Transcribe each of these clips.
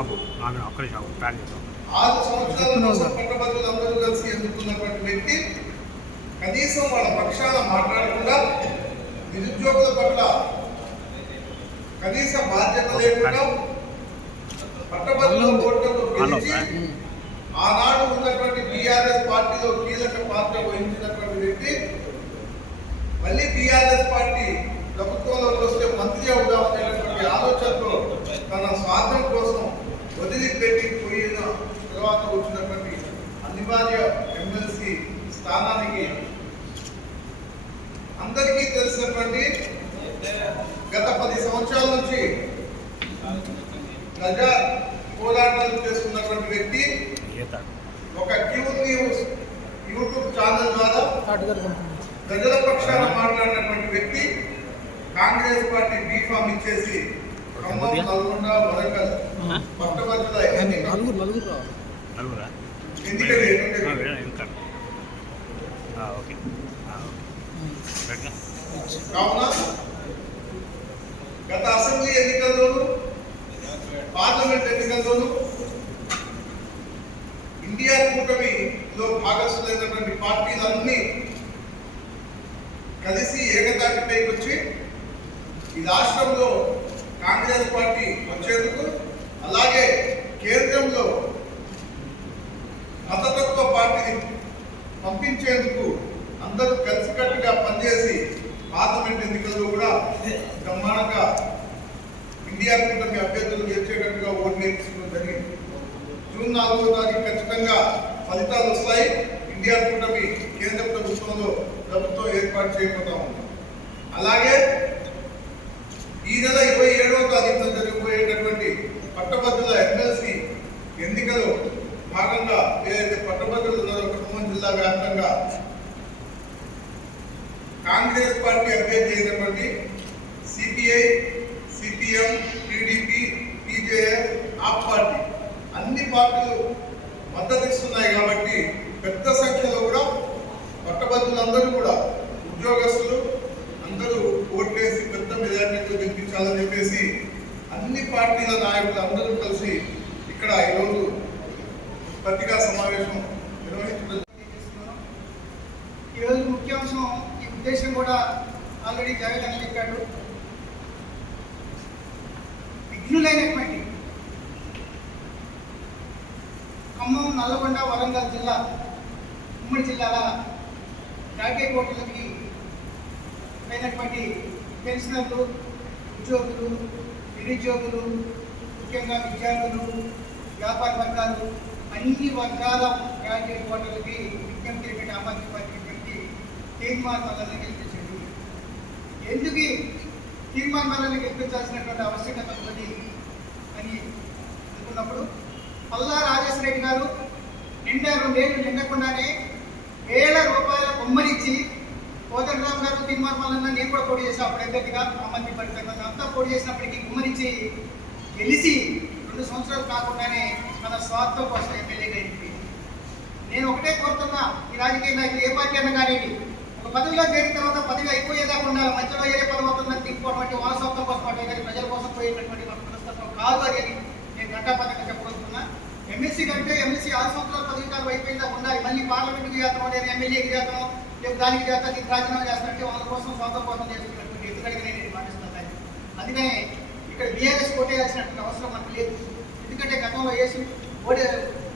ఆపు నాకు ఒక్కరి ప్లాన్ చేస్తాం 6 సంవత్సరాల కోసం పట్టభద్రులందరూ కలిసి ఎన్నుకున్నటువంటి వ్యక్తి కనీసం వాళ్ళ పక్షాన మాట్లాడకుండా నిరుద్యోగుల పట్ల కనీస బాధ్యత లేకుండా పట్టభద్రుల ఓట్లతో గెలిచి ఆనాడు ఉన్నటువంటి బీఆర్ఎస్ పార్టీలో కీలక పాత్ర వహించినటువంటి వ్యక్తి మళ్ళీ బీఆర్ఎస్ పార్టీ ప్రభుత్వంలోకి వస్తే మంత్రి అవుదామనేటువంటి ఆలోచనతో తన స్వార్థం కోసం వదిలిపెట్టి పోయిన తర్వాత వచ్చినటువంటి అనివార్య ఎమ్మెల్సీ స్థానానికి అందరికీ తెలిసినటువంటి గత 10 సంవత్సరాల నుంచి ప్రజా పోరాటాలు చేస్తున్నటువంటి వ్యక్తి ఒక క్యూ న్యూస్ యూట్యూబ్ ఛానల్ ద్వారా ప్రజల పక్షాన మాట్లాడినటువంటి వ్యక్తి కాంగ్రెస్ పార్టీ బీఫామ్ ఇచ్చేసి ఖమ్మం, నల్గొండ, వరంగల్ పట్టభద్రుల కావున గత అసెంబ్లీ ఎన్నికల్లోనూ పార్లమెంట్ ఎన్నికల్లోనూ ఇండియా కూటమిలో భాగస్వామైనటువంటి పార్టీలన్నీ కలిసి ఏకతాటిపైకి వచ్చి ఈ రాష్ట్రంలో కాంగ్రెస్ పార్టీ వచ్చేందుకు అలాగే కేంద్రంలో మతతత్వ పార్టీని పంపించేందుకు అందరూ కలిసికట్టుగా పనిచేసి పార్లమెంట్ ఎన్నికల్లో కూడా బ్రహ్మాండంగా ఇండియా కూటమి అభ్యర్థులు గెలిచేటట్టుగా ఓటు నేర్చుకోవడం జరిగింది. జూన్ 4వ తారీఖు ఖచ్చితంగా ఫలితాలు వస్తాయి. ఇండియా కూటమి కేంద్ర ప్రభుత్వంలో ప్రభుత్వం ఏర్పాటు చేయబోతా ఉంది. అలాగే ఈ నెల 27వ తారీఖున జరిగిపోయేటటువంటి పట్టభద్రుల ఎమ్మెల్సీ ఎన్నికలో భాగంగా ఏదైతే పట్టభద్రులు ఖమ్మం జిల్లా వ్యాప్తంగా కాంగ్రెస్ పార్టీ అభ్యర్థి అయినటువంటి సిపిఐ, సిపిఎం, టీడీపీ, టీజేఎస్, ఆప్ పార్టీ అన్ని పార్టీలు మద్దతు ఇస్తున్నాయి. కాబట్టి పెద్ద సంఖ్యలో కూడా పట్టభద్రులందరూ కూడా ఉద్యోగస్తులు అందరూ ఓట్లేసి పెద్ద మెజార్టీతో గెలిపించాలని చెప్పేసి అన్ని పార్టీల నాయకులు అందరూ కలిసి ఇక్కడ ఈరోజు పత్రికా సమావేశం నిర్వహించడం. ఈరోజు ముఖ్యాంశం ఈ ఉద్దేశం కూడా ఆల్రెడీ జావేద్ అని చెప్పాడు. విఘ్నులైనటువంటి ఖమ్మం, నల్లగొండ, వరంగల్ జిల్లా ఉమ్మడి జిల్లాల రాజకీయ కోటలకి అయినటువంటి పెన్షనర్లు, ఉద్యోగులు, నిరుద్యోగులు, ముఖ్యంగా విద్యార్థులు, వ్యాపార వర్గాలు అన్ని వర్గాల రాజకీయ కోటలకి విజ్ఞప్తి ఏమిటి? ఆమ్ ఆద్మీ పార్టీ విజ్ఞప్తి తీర్మాన్ వల్లనే గెలిపించండి. ఎందుకు తీర్మాన్ వల్లనే గెలిపించాల్సినటువంటి ఆవశ్యకత ఉన్నది అని అనుకున్నప్పుడు పల్లా రాజేశ్వర రెడ్డి గారు నిండా 2 ఏళ్ళు నిండకుండానే వేల రూపాయల బొమ్మనిచ్చి కోదండరామ్ గారు తీర్మాన్ వల్ల నేను కూడా పోటీ చేశాను. అప్పుడు అభ్యర్థిగా ఆమ్ ఆద్మీ పార్టీ తరఫున అంతా పోటీ చేసినప్పటికీ గుమ్మనిచ్చి గెలిచి 2 సంవత్సరాలు కాకుండానే మన స్వార్థం కోసం ఎమ్మెల్యేగా అయిపోయింది. నేను ఒకటే కోరుతున్నా, ఈ రాజకీయ నాయకులు ఏ పార్టీ అన్నా కానీ ఒక పదవిలో చేరిన తర్వాత పదవి అయిపోయేదాకా ఉండాలి. మధ్యలో ఏ పదవి అవుతుందని దిక్కుపోవటువంటి వాళ్ళ స్వార్థం కోసం అంటే కానీ ప్రజల కోసం పోయేటటువంటి మనస్తత్వం కాదు అని నేను ఘంటాపథంగా చెప్పగలుగుతున్నా. ఎమ్మెల్సీ కంటే ఎమ్మెల్సీ 6 సంవత్సరాల పదవి కాలం అయిపోయిందా ఉండాలి. మళ్ళీ పార్లమెంట్కి చేస్తాం, నేను ఎమ్మెల్యేకి చేస్తాను, లేదు దానికి చేస్తాను, దీనికి రాజీనామా చేస్తానంటే వాళ్ళ కోసం స్వార్థం కోసం చేసుకున్నటువంటి ఎందుకంటే నేను పాటిస్తున్నాను. అందుకనే ఇక్కడ బీఆర్ఎస్ కోటేయాల్సినటువంటి అవసరం మనకు లేదు. ఎందుకంటే గతంలో వేసి ఓడి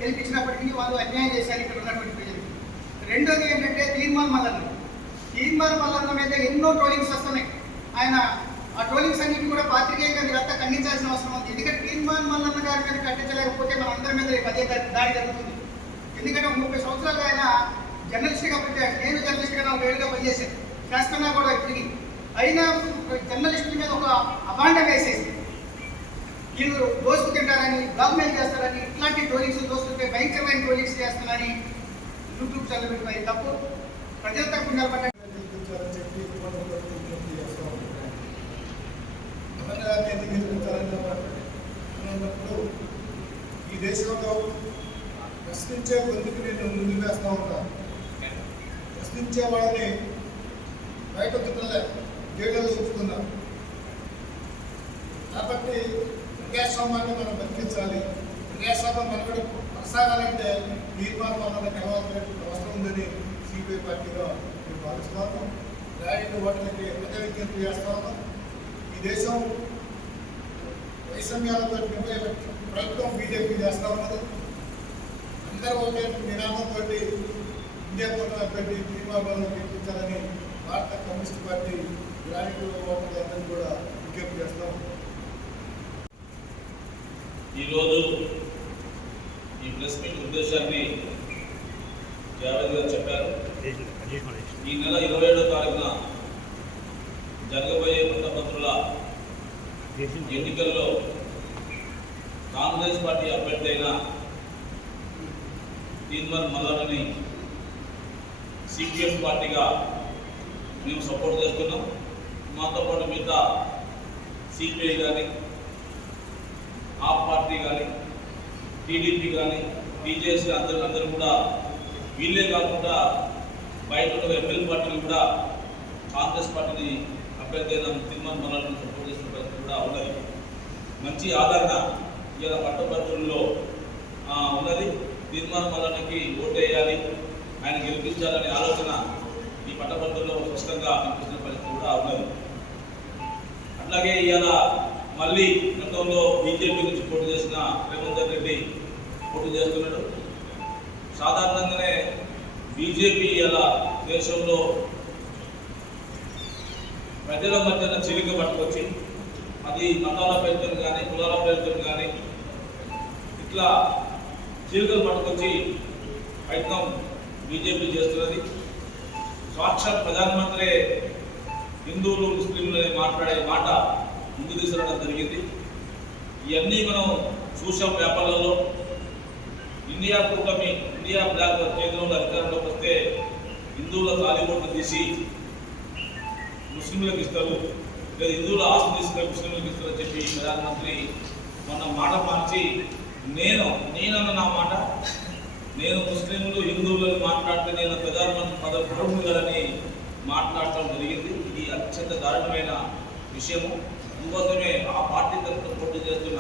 గెలిపించినప్పటికీ వాళ్ళు అన్యాయం చేశారు ఇక్కడ ఉన్నటువంటి ప్రజలకు. రెండోది ఏంటంటే తీర్మాన్ మల్లన్న మీద ఎన్నో ట్రోలింగ్స్ వస్తున్నాయి. ఆయన ఆ ట్రోలింగ్స్ అన్నింటినీ కూడా పాత్రికేయంగా మీరంతా ఖండించాల్సిన అవసరం ఉంది. ఎందుకంటే తీర్మాన్ మల్లన్న గారి మీద ఖండించలేకపోతే మన అందరి మీద అదే దాడి జరుగుతుంది. ఎందుకంటే 30 సంవత్సరాలుగా ఆయన జర్నలిస్ట్గా పనిచేయాలి. నేను జర్నలిస్ట్గా 4 ఏళ్ళుగా పనిచేశాను, చేస్తున్నా కూడా తిరిగి. అయినా జర్నలిస్టుల మీద ఒక అభాండం వేసేసి వీళ్ళు దోసుకు తింటారని, బ్లాక్మెయిల్ చేస్తారని, ఇట్లాంటి ట్రోలింగ్స్ దోసుకుంటే భయంకరమైన ట్రోలింగ్స్ చేస్తారని యూట్యూబ్ ఛానల్ పెట్టుకుని తప్పు ప్రజల తరఫున నిలబడ్డ ఈ దేశంలో ప్రశ్నించే గొంతుకు నేను ముందు వేస్తూ ఉంటాను. ప్రశ్నించే వాళ్ళని బయట దిక్కులే జైళ్ళలో ఉంచుతున్నా. కాబట్టి ప్రజాస్వామ్యాన్ని మనం బతికించాలి. ప్రజాస్వామ్యం మనకు కొనసాగాలంటే తీర్మానం వల్ల కలవాల్సినటువంటి అవసరం ఉందని సిపిఐ పార్టీగా మేము భావిస్తున్నాము. రాయని ఓట్లకి ప్రజా విజ్ఞప్తి చేస్తాము. ఈ దేశం వైషమ్యాలతో నింపే ప్రయత్నం బీజేపీ చేస్తా ఉన్నది. అందరూ ఒకే నినాదంతో ఇండియాతోటి తీర్మానాలను గెలిపించాలని భారత కమ్యూనిస్ట్ పార్టీ రాయని ఓట్లందరినీ కూడా విజ్ఞప్తి చేస్తాం. ఈరోజు ఈ ప్రెస్ మీట్ ఉద్దేశాన్ని జావేద్ గారు చెప్పారు. ఈ నెల 27వ తారీఖున జరగబోయే పట్టభద్రుల ఎన్నికల్లో కాంగ్రెస్ పార్టీ అభ్యర్థి అయిన తీన్మార్ మల్లన్నని సిపిఎం పార్టీగా మేము సపోర్ట్ చేస్తున్నాం. మాతో పాటు మిగతా సిపిఐ కానీ, ఆప్ పార్టీ కానీ, టీడీపీ కానీ, టీజేఎస్ అందరూ కూడా వీళ్ళే కాకుండా బయట ఉన్న ఎమ్మెల్యే పార్టీలు కూడా కాంగ్రెస్ పార్టీని అభ్యర్థి అయిన తీన్మార్ మల్లన్నని సపోర్ట్ చేసిన పరిస్థితి కూడా ఉన్నది. మంచి ఆదరణ ఇలా పట్టభద్రుల్లో ఉన్నది. తీన్మార్ మల్లన్నకి ఓటేయాలి, ఆయన గెలిపించాలనే ఆలోచన ఈ పట్టభద్రుల్లో స్పష్టంగా కనిపిస్తున్న పరిస్థితి కూడా ఉన్నది. అట్లాగే ఇవాళ మళ్ళీ గతంలో బీజేపీ నుంచి పోటీ చేసిన రేవంత్ రెడ్డి పోటీ చేస్తున్నాడు. సాధారణంగానే బీజేపీ ఇలా దేశంలో ప్రజల మధ్యన చిలిక పట్టుకొచ్చి అది మతాల పేరుతో కానీ, కులాల పేరుతో కానీ ఇట్లా చిలుకలు పట్టుకొచ్చి ప్రయత్నం బీజేపీ చేస్తున్నది. సాక్షాత్ ప్రధానమంత్రి హిందువులు ముస్లింలు మాట్లాడే మాట ముందు తీసుకురావడం జరిగింది. ఇవన్నీ మనం చూసాం పేపర్లలో. ఇండియా కూటమి, ఇండియా బ్లాక్ కేంద్రంలో అధికారంలోకి వస్తే హిందువుల తాలిబోట్లు తీసి ముస్లింలకు ఇస్తారు, లేదా హిందువుల ఆస్తి తీసుకొని ముస్లింలకు ఇస్తారని చెప్పి ప్రధానమంత్రి మొన్న మాట మార్చి నేనన్న నా మాట, నేను ముస్లింలు హిందువులను మాట్లాడితే నేను ప్రధానమంత్రి పదవి కోరుకుంటానని మాట్లాడటం జరిగింది. ఇది అత్యంత దారుణమైన విషయము. అందుకోసమే ఆ పార్టీ తరఫున పోటీ చేస్తున్న